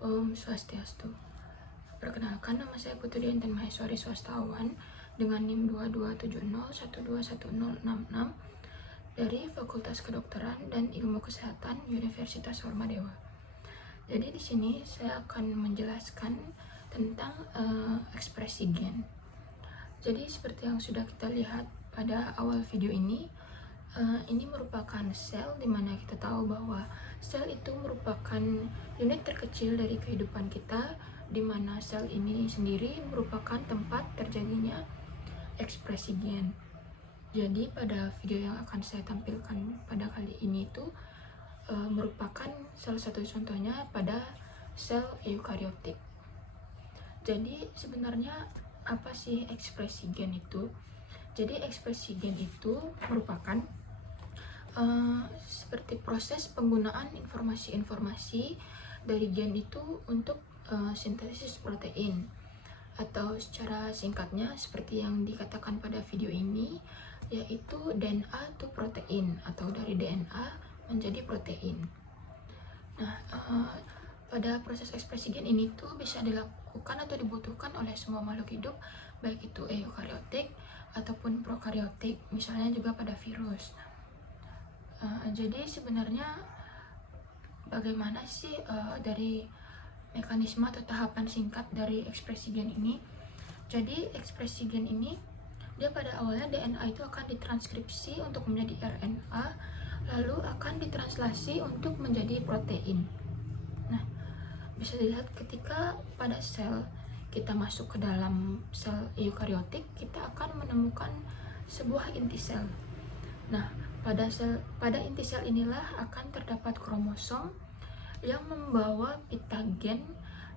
Om Swastiastu. Perkenalkan, nama saya Putri Intan Maheswari Swastawan dengan NIM 2270121066 dari Fakultas Kedokteran dan Ilmu Kesehatan Universitas Hormadewa. Jadi di sini saya akan menjelaskan tentang ekspresi gen. Jadi seperti yang sudah kita lihat pada awal video ini merupakan sel, dimana kita tahu bahwa sel itu merupakan unit terkecil dari kehidupan kita, dimana sel ini sendiri merupakan tempat terjadinya ekspresi gen. Jadi pada video yang akan saya tampilkan pada kali ini itu merupakan salah satu contohnya pada sel eukariotik. Jadi sebenarnya apa sih ekspresi gen itu? Jadi ekspresi gen itu merupakan seperti proses penggunaan informasi-informasi dari gen itu untuk sintesis protein, atau secara singkatnya seperti yang dikatakan pada video ini, yaitu DNA to protein, atau dari DNA menjadi protein. Nah, pada proses ekspresi gen ini tuh bisa dilakukan atau dibutuhkan oleh semua makhluk hidup, baik itu eukariotik ataupun prokariotik, misalnya juga pada virus. Jadi sebenarnya bagaimana sih dari mekanisme atau tahapan singkat dari ekspresi gen ini? Jadi ekspresi gen ini dia pada awalnya DNA itu akan ditranskripsi untuk menjadi RNA, lalu akan ditranslasi untuk menjadi protein. Nah, bisa dilihat ketika pada sel kita masuk ke dalam sel eukariotik, kita akan menemukan sebuah inti sel. Nah, pada inti sel inilah akan terdapat kromosom yang membawa pita gen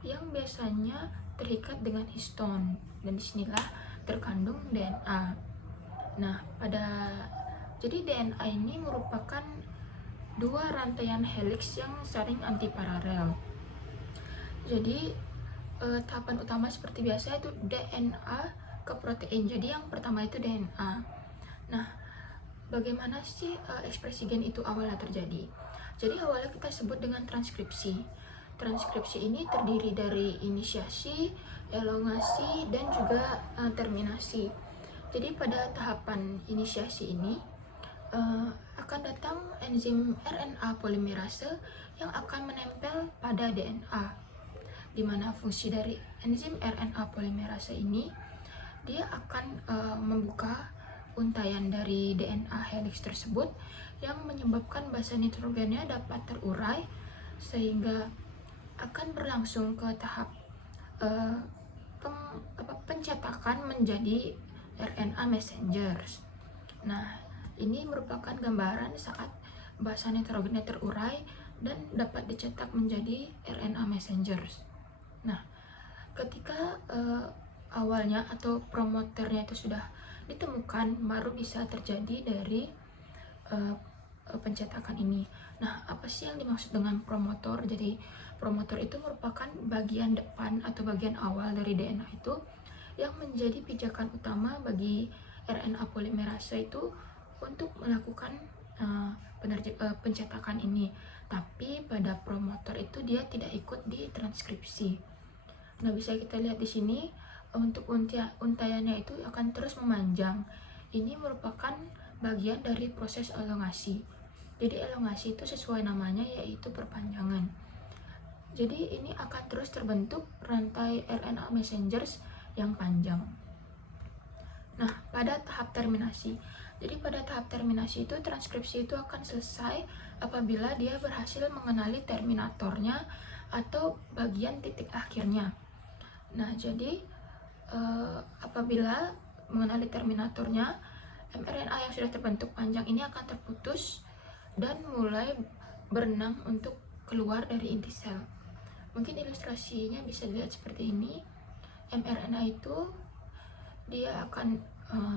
yang biasanya terikat dengan histon, dan disinilah terkandung DNA. Nah, jadi DNA ini merupakan dua rantaian helix yang saling antiparalel. Jadi tahapan utama seperti biasa itu DNA ke protein. Jadi yang pertama itu DNA. Nah, bagaimana sih ekspresi gen itu awalnya terjadi? Jadi awalnya kita sebut dengan transkripsi. Transkripsi ini terdiri dari inisiasi, elongasi, dan juga terminasi. Jadi pada tahapan inisiasi ini akan datang enzim RNA polimerase yang akan menempel pada DNA, di mana fungsi dari enzim RNA polimerase ini dia akan membuka untaian dari DNA helix tersebut yang menyebabkan basa nitrogennya dapat terurai, sehingga akan berlangsung ke tahap pencetakan menjadi RNA messengers. Nah, ini merupakan gambaran saat basa nitrogennya terurai dan dapat dicetak menjadi RNA messengers. Nah, ketika awalnya atau promoternya itu sudah ditemukan, baru bisa terjadi dari pencetakan ini. Nah, apa sih yang dimaksud dengan promotor? Jadi promotor itu merupakan bagian depan atau bagian awal dari DNA itu yang menjadi pijakan utama bagi RNA polimerase itu untuk melakukan pencetakan ini. Tapi pada promotor itu dia tidak ikut di transkripsi. Nah, bisa kita lihat di sini untuk untaiannya itu akan terus memanjang. Ini merupakan bagian dari proses elongasi. Jadi elongasi itu sesuai namanya, yaitu perpanjangan. Jadi ini akan terus terbentuk rantai RNA messengers yang panjang. Nah, pada tahap terminasi. Jadi pada tahap terminasi itu transkripsi itu akan selesai apabila dia berhasil mengenali terminatornya atau bagian titik akhirnya. Nah, jadi apabila mengenali terminatornya, mRNA yang sudah terbentuk panjang ini akan terputus dan mulai berenang untuk keluar dari inti sel. Mungkin ilustrasinya bisa dilihat seperti ini. mRNA itu dia akan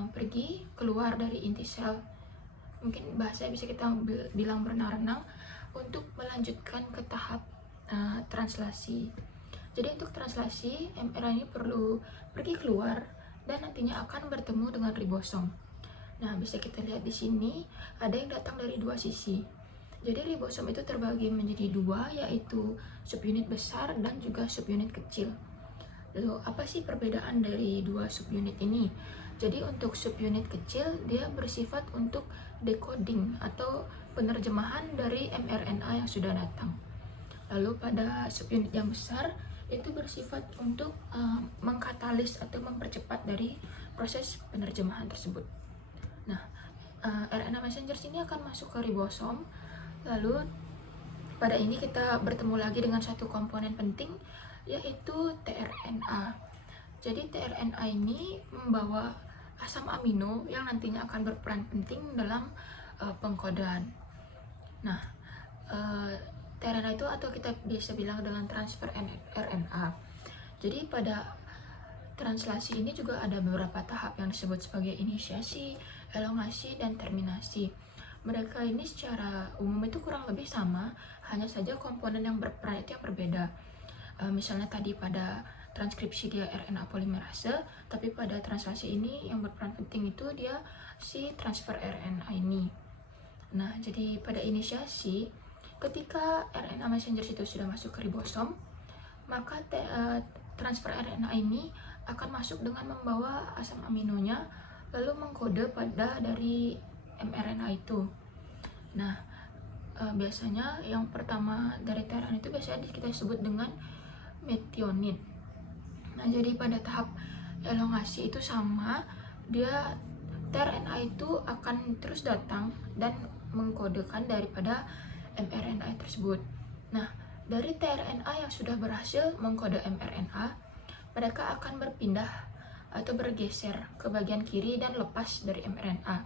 pergi keluar dari inti sel. Mungkin bahasa bisa kita bilang berenang-renang untuk melanjutkan ke tahap translasi. Jadi untuk translasi, mRNA ini perlu pergi keluar dan nantinya akan bertemu dengan ribosom. Nah, bisa kita lihat di sini ada yang datang dari dua sisi. Jadi ribosom itu terbagi menjadi dua, yaitu subunit besar dan juga subunit kecil. Lalu apa sih perbedaan dari dua subunit ini? Jadi untuk subunit kecil dia bersifat untuk decoding atau penerjemahan dari mRNA yang sudah datang. Lalu pada subunit yang besar itu bersifat untuk mengkatalis atau mempercepat dari proses penerjemahan tersebut. Nah, RNA messenger ini akan masuk ke ribosom. Lalu pada ini kita bertemu lagi dengan satu komponen penting, yaitu tRNA. Jadi tRNA ini membawa asam amino yang nantinya akan berperan penting dalam pengkodan. Nah, tRNA itu atau kita bisa bilang dengan transfer RNA. Jadi pada translasi ini juga ada beberapa tahap yang disebut sebagai inisiasi, elongasi, dan terminasi. Mereka ini secara umum itu kurang lebih sama, hanya saja komponen yang berperan itu yang berbeda. Misalnya tadi pada transkripsi dia RNA polimerase, tapi pada translasi ini yang berperan penting itu dia si transfer RNA ini. Nah, jadi pada inisiasi, ketika RNA messenger itu sudah masuk ke ribosom, maka transfer RNA ini akan masuk dengan membawa asam aminonya, lalu mengkode pada dari mRNA itu. Nah, biasanya yang pertama dari tRNA itu biasanya kita sebut dengan metionin. Nah, jadi pada tahap elongasi itu sama, dia tRNA itu akan terus datang dan mengkodekan daripada mRNA tersebut. Nah, dari tRNA yang sudah berhasil mengkode mRNA, mereka akan berpindah atau bergeser ke bagian kiri dan lepas dari mRNA.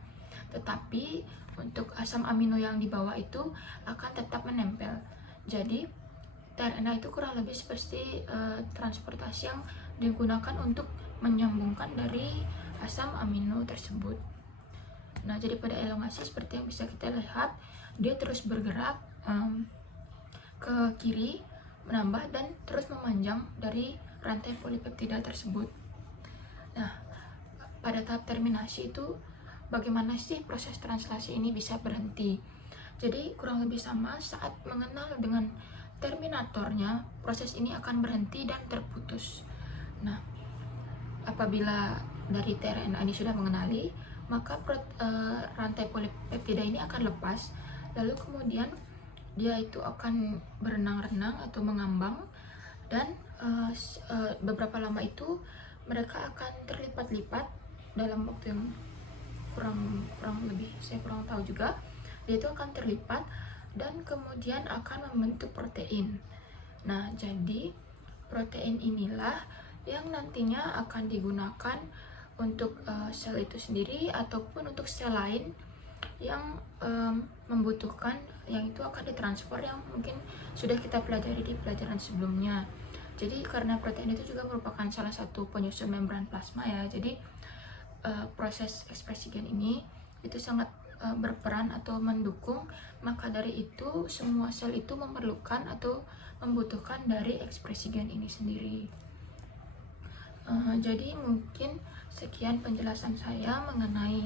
Tetapi untuk asam amino yang dibawa itu akan tetap menempel. Jadi tRNA itu kurang lebih seperti transportasi yang digunakan untuk menyambungkan dari asam amino tersebut. Nah, jadi pada elongasi seperti yang bisa kita lihat, dia terus bergerak ke kiri, menambah dan terus memanjang dari rantai polipeptida tersebut. Nah, pada tahap terminasi itu bagaimana sih proses translasi ini bisa berhenti? Jadi kurang lebih sama, saat mengenal dengan terminatornya, proses ini akan berhenti dan terputus. Nah, apabila dari tRNA ini sudah mengenali, maka rantai polipeptida ini akan lepas, lalu kemudian dia itu akan berenang-renang atau mengambang, dan beberapa lama itu mereka akan terlipat-lipat dalam waktu yang kurang lebih, saya kurang tahu juga, dia itu akan terlipat dan kemudian akan membentuk protein. Nah, jadi protein inilah yang nantinya akan digunakan untuk sel itu sendiri ataupun untuk sel lain yang membutuhkan, yang itu akan ditransfer, yang mungkin sudah kita pelajari di pelajaran sebelumnya. Jadi karena protein itu juga merupakan salah satu penyusun membran plasma ya, jadi proses ekspresi gen ini itu sangat berperan atau mendukung, maka dari itu semua sel itu memerlukan atau membutuhkan dari ekspresi gen ini sendiri. Jadi mungkin sekian penjelasan saya mengenai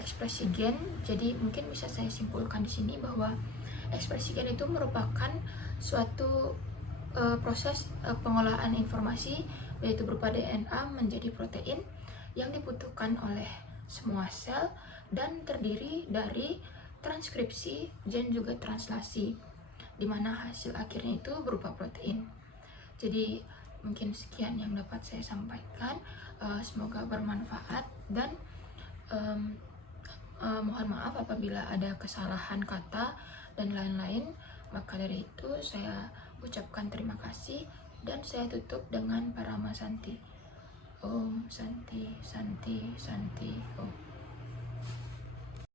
ekspresi gen. Jadi mungkin bisa saya simpulkan di sini bahwa ekspresi gen itu merupakan suatu proses pengolahan informasi, yaitu berupa DNA menjadi protein yang dibutuhkan oleh semua sel dan terdiri dari transkripsi dan juga translasi, di mana hasil akhirnya itu berupa protein. Jadi mungkin sekian yang dapat saya sampaikan, semoga bermanfaat, dan mohon maaf apabila ada kesalahan kata dan lain-lain. Maka dari itu saya ucapkan terima kasih dan saya tutup dengan Parama Santi. Om Santi Santi Santi Om.